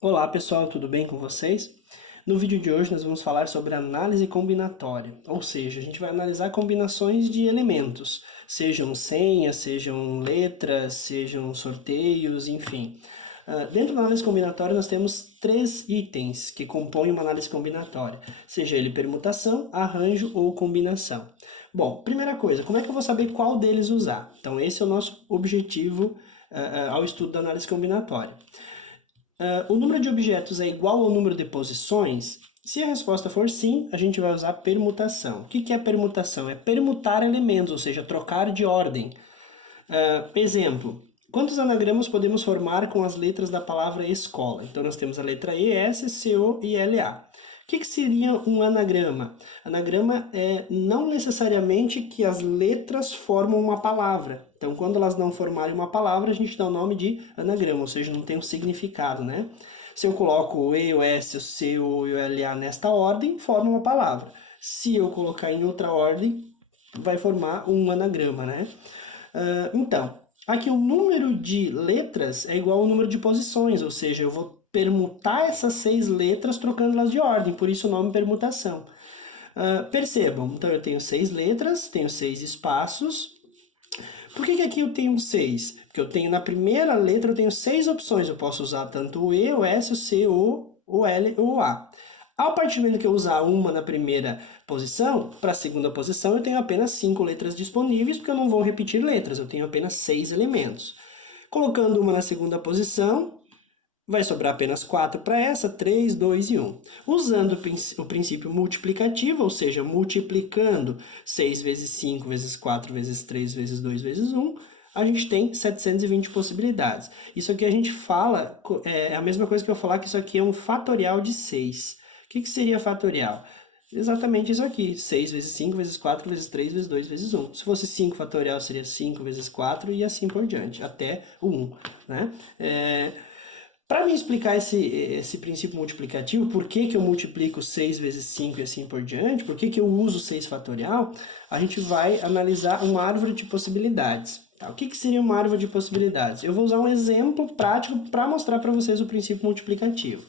Olá pessoal, tudo bem com vocês? No vídeo de hoje nós vamos falar sobre análise combinatória, ou seja, a gente vai analisar combinações de elementos, sejam senhas, sejam letras, sejam sorteios, enfim. Dentro da análise combinatória nós temos três itens que compõem uma análise combinatória, seja ele permutação, arranjo ou combinação. Bom, primeira coisa, como é que eu vou saber qual deles usar? Então esse é o nosso objetivo ao estudo da análise combinatória. O número de objetos é igual ao número de posições? Se a resposta for sim, a gente vai usar permutação. O que é permutação? É permutar elementos, ou seja, trocar de ordem. Exemplo, quantos anagramas podemos formar com as letras da palavra escola? Então nós temos a letra E, S, C, O e L, A. O que seria um anagrama? Anagrama é não necessariamente que as letras formam uma palavra. Então, quando elas não formarem uma palavra, a gente dá o nome de anagrama, ou seja, não tem um significado, né? Se eu coloco o E, o S, o C, o O e o L, A nesta ordem, forma uma palavra. Se eu colocar em outra ordem, vai formar um anagrama, né? Então, aqui o número de letras é igual ao número de posições, ou seja, eu vou permutar essas 6 letras trocando-las de ordem, por isso o nome permutação. Percebam, então eu tenho 6 letras, tenho 6 espaços. Por que aqui eu tenho 6? Porque eu tenho na primeira letra eu tenho 6 opções, eu posso usar tanto o E, o S, o C, o L ou o A. A partir do momento que eu usar uma na primeira posição, para a segunda posição eu tenho apenas 5 letras disponíveis, porque eu não vou repetir letras, eu tenho apenas 6 elementos. Colocando uma na segunda posição, vai sobrar apenas 4 para essa, 3, 2 e 1. Usando o princípio multiplicativo, ou seja, multiplicando 6 vezes 5 vezes 4 vezes 3 vezes 2 vezes 1, a gente tem 720 possibilidades. Isso aqui a gente fala, é a mesma coisa que eu falar que isso aqui é um fatorial de 6. O que seria fatorial? Exatamente isso aqui, 6 vezes 5 vezes 4 vezes 3 vezes 2 vezes 1. Se fosse 5 fatorial, seria 5 vezes 4 e assim por diante, até o 1. Né? Para me explicar esse princípio multiplicativo, por que eu multiplico 6 vezes 5 e assim por diante, por que eu uso 6 fatorial, a gente vai analisar uma árvore de possibilidades. Tá? O que seria uma árvore de possibilidades? Eu vou usar um exemplo prático para mostrar para vocês o princípio multiplicativo.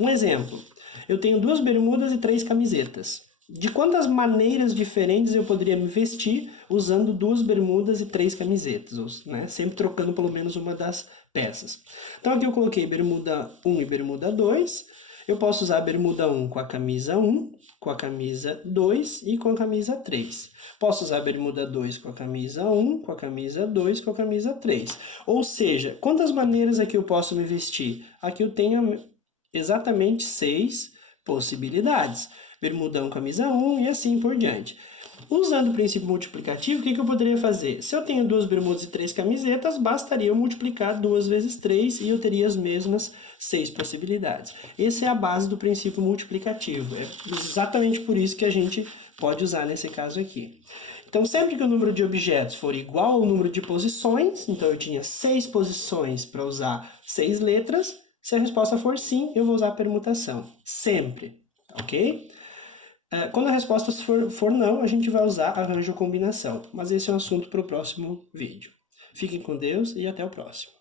Um exemplo, eu tenho 2 bermudas e 3 camisetas. De quantas maneiras diferentes eu poderia me vestir usando 2 bermudas e 3 camisetas, né? Sempre trocando pelo menos uma das peças. Então aqui eu coloquei bermuda 1 e bermuda 2. Eu posso usar a bermuda 1 com a camisa 1, com a camisa 2 e com a camisa 3. Posso usar a bermuda 2 com a camisa 1, com a camisa 2 com a camisa 3. Ou seja, quantas maneiras aqui eu posso me vestir? Aqui eu tenho exatamente 6 possibilidades. Bermudão, camisa 1 e assim por diante. Usando o princípio multiplicativo, o que eu poderia fazer? Se eu tenho 2 bermudas e 3 camisetas, bastaria eu multiplicar 2 vezes 3 e eu teria as mesmas 6 possibilidades. Essa é a base do princípio multiplicativo. É exatamente por isso que a gente pode usar nesse caso aqui. Então, sempre que o número de objetos for igual ao número de posições, então eu tinha 6 posições para usar 6 letras, se a resposta for sim, eu vou usar a permutação. Sempre, ok? Quando a resposta for não, a gente vai usar arranjo ou combinação. Mas esse é um assunto para o próximo vídeo. Fiquem com Deus e até o próximo.